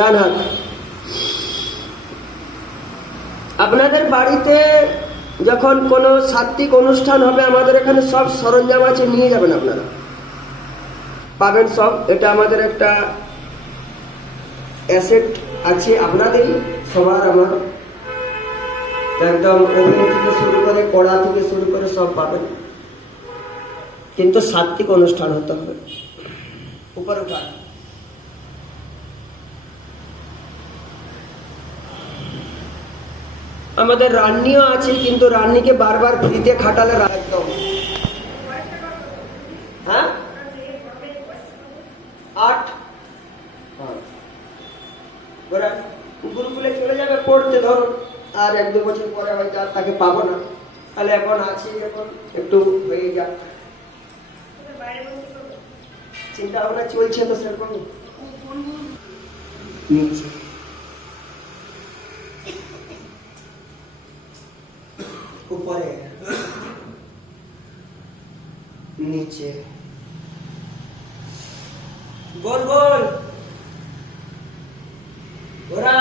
ডান হাত। আপনাদের বাড়িতে যখন কোনো সাত্ত্বিক অনুষ্ঠান হবে, আমাদের এখানে সব সরঞ্জাম আছে, নিয়ে যাবেন আপনারা, পাবেন সব। এটা আমাদের একটা অ্যাসেট আছে, আপনাদেরই, সবার, আমার। একদম ওভেন থেকে শুরু করে, কড়া থেকে শুরু করে সব পাবেন, কিন্তু সাত্ত্বিক অনুষ্ঠান হতে হবে। উপরে উঠা। আমাদের রান্নিও আছে, কিন্তু রান্নিকে বারবার ফ্রিতে খাটালে একদম, হ্যাঁ 8, ওরা গুরুকুলে চলে যাবে পড়তে, ধরো আর 1-2 বছর পরে হয়তো আর তাকে পাবো না, তাহলে এখন আছে, এখন একটু হয়ে যাক, চিন্তা ভাবনা চলছে তো সেরকম। নিচে উপরে নিচে গোল গোল ঘোরা।